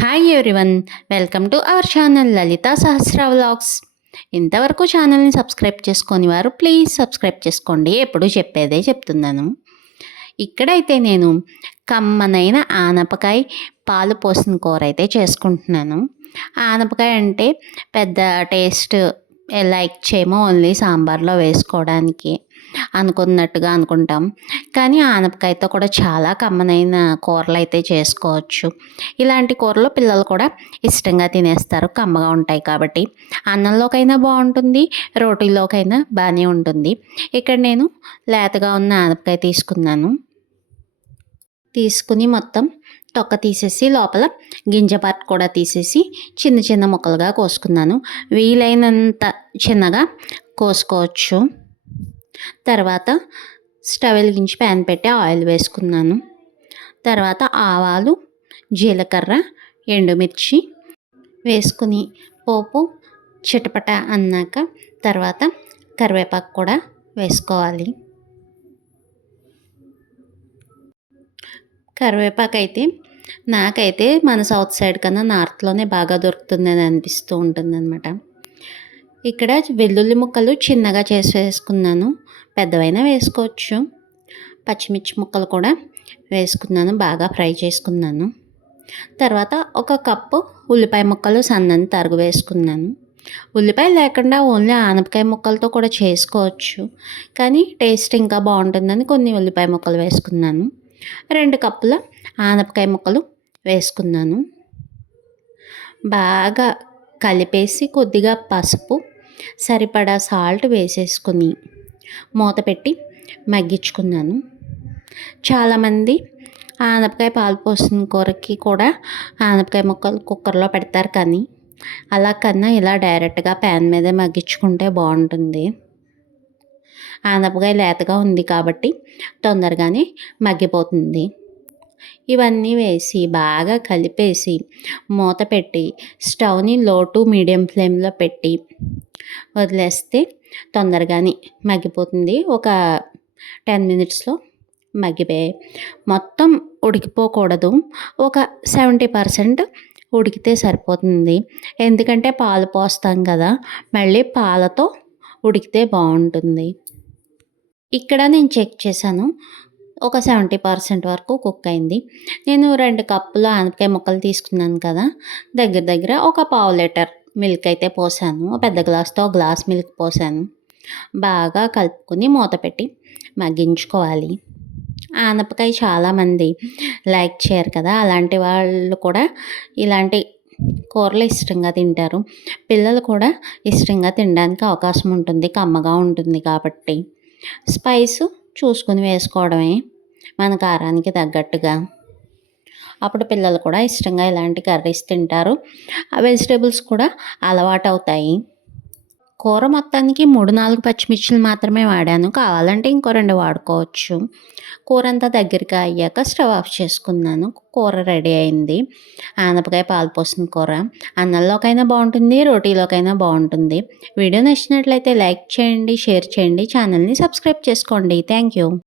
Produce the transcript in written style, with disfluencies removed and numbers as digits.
Hi everyone, welcome to our channel Lalitha Sahasra vlogs. ఇంతవరకు ఛానల్ని subscribe చేసుకొని వారు ప్లీజ్ సబ్స్క్రైబ్ చేసుకోండి. ఎప్పుడు చెప్పేదే చెప్తున్నాను. ఇక్కడైతే నేను కమ్మనైన ఆనపకాయ పాలు పోసిన కూర అయితే చేసుకుంటున్నాను. ఆనపకాయ అంటే పెద్ద టేస్ట్ లైక్ చేయమో ఓన్లీ సాంబార్లో వేసుకోవడానికి అనుకున్నట్టుగా అనుకుంటాం. కానీ ఆనపకాయతో కూడా చాలా కమ్మనైన కూరలు అయితే చేసుకోవచ్చు. ఇలాంటి కూరలు పిల్లలు కూడా ఇష్టంగా తినేస్తారు, కమ్మగా ఉంటాయి కాబట్టి. అన్నంలోకైనా బాగుంటుంది, రోటీలోకైనా బాగానే ఉంటుంది. ఇక్కడ నేను లేతగా ఉన్న ఆనపకాయ తీసుకుని మొత్తం తొక్క తీసేసి లోపల గింజ పార్ట్ కూడా తీసేసి చిన్న చిన్న ముక్కలుగా కోసుకున్నాను. వీలైనంత చిన్నగా కోసుకోవచ్చు. తర్వాత స్టవ్ వెలిగించి ప్యాన్ పెట్టి ఆయిల్ వేసుకున్నాను. తర్వాత ఆవాలు, జీలకర్ర, ఎండుమిర్చి వేసుకుని పోపు చిటపట అన్నాక తర్వాత కరివేపాకు కూడా వేసుకోవాలి. కరివేపాకు అయితే నాకైతే మన సౌత్ సైడ్ కన్నా నార్త్లోనే బాగా దొరుకుతుందని అనిపిస్తూ ఉంటుందన్నమాట. ఇక్కడ వెల్లుల్లి ముక్కలు చిన్నగా చేసి వేసుకున్నాను, పెద్దవైనా వేసుకోవచ్చు. పచ్చిమిర్చి ముక్కలు కూడా వేసుకున్నాను, బాగా ఫ్రై చేసుకున్నాను. తర్వాత ఒక కప్పు ఉల్లిపాయ ముక్కలు సన్నని తరుగు వేసుకున్నాను. ఉల్లిపాయ లేకుండా ఓన్లీ ఆనపకాయ ముక్కలతో కూడా చేసుకోవచ్చు, కానీ టేస్ట్ ఇంకా బాగుంటుందని కొన్ని ఉల్లిపాయ ముక్కలు వేసుకున్నాను. 2 కప్పుల ఆనపకాయ ముక్కలు వేసుకున్నాను. బాగా కలిపేసి కొద్దిగా పసుపు, సరిపడా సాల్ట్ వేసేసుకుని మూత పెట్టి మగ్గించుకున్నాను. చాలామంది ఆనపకాయ పాలు పోసిన కూరకి కూడా ఆనపకాయ ముక్కలు కుక్కర్లో పెడతారు, కానీ అలా కన్నా ఇలా డైరెక్ట్గా ప్యాన్ మీదే మగ్గించుకుంటే బాగుంటుంది. ఆనపకాయ లేతగా ఉంది కాబట్టి తొందరగానే మగ్గిపోతుంది. ఇవన్నీ వేసి బాగా కలిపేసి మూత పెట్టి స్టవ్ని లో టు మీడియం ఫ్లేమ్లో పెట్టి వదిలేస్తే తొందరగానే మగ్గిపోతుంది. ఒక 10 మినిట్స్లో మగ్గిపోయాయి. మొత్తం ఉడికిపోకూడదు, ఒక 70% ఉడికితే సరిపోతుంది. ఎందుకంటే పాలు పోస్తాం కదా, మళ్ళీ పాలతో ఉడికితే బాగుంటుంది. ఇక్కడ నేను చెక్ చేశాను, ఒక 70% వరకు కుక్ అయింది. నేను 2 కప్పుల ఆనపకాయ ముక్కలు తీసుకున్నాను కదా, దగ్గర ఒక పావు లీటర్ మిల్క్ అయితే పోసాను. పెద్ద గ్లాస్తో ఒక గ్లాస్ మిల్క్ పోసాను. బాగా కలుపుకొని మూత పెట్టి మగ్గించుకోవాలి. ఆనపకాయ చాలామంది లైక్ చేయరు కదా, అలాంటి వాళ్ళు కూడా ఇలాంటి కూరలు ఇష్టంగా తింటారు. పిల్లలు కూడా ఇష్టంగా తినడానికి అవకాశం ఉంటుంది, కమ్మగా ఉంటుంది కాబట్టి. స్పైస్ చూసుకుని వేసుకోవడమే మన కారానికి తగ్గట్టుగా. అప్పుడు పిల్లలు కూడా ఇష్టంగా ఇలాంటి కర్రీస్ తింటారు, వెజిటేబుల్స్ కూడా అలవాటు అవుతాయి. కూర మొత్తానికి 3-4 పచ్చిమిర్చిలు మాత్రమే వాడాను, కావాలంటే ఇంకో 2 వాడుకోవచ్చు. కూర అంతా దగ్గరికి అయ్యాక స్టవ్ ఆఫ్ చేసుకున్నాను. కూర రెడీ అయింది. ఆనపకాయ పాలు పోసిన కూర అన్నంలోకైనా బాగుంటుంది, రోటీలోకైనా బాగుంటుంది. వీడియో నచ్చినట్లయితే లైక్ చేయండి, షేర్ చేయండి, ఛానల్ని సబ్స్క్రైబ్ చేసుకోండి. Thank you.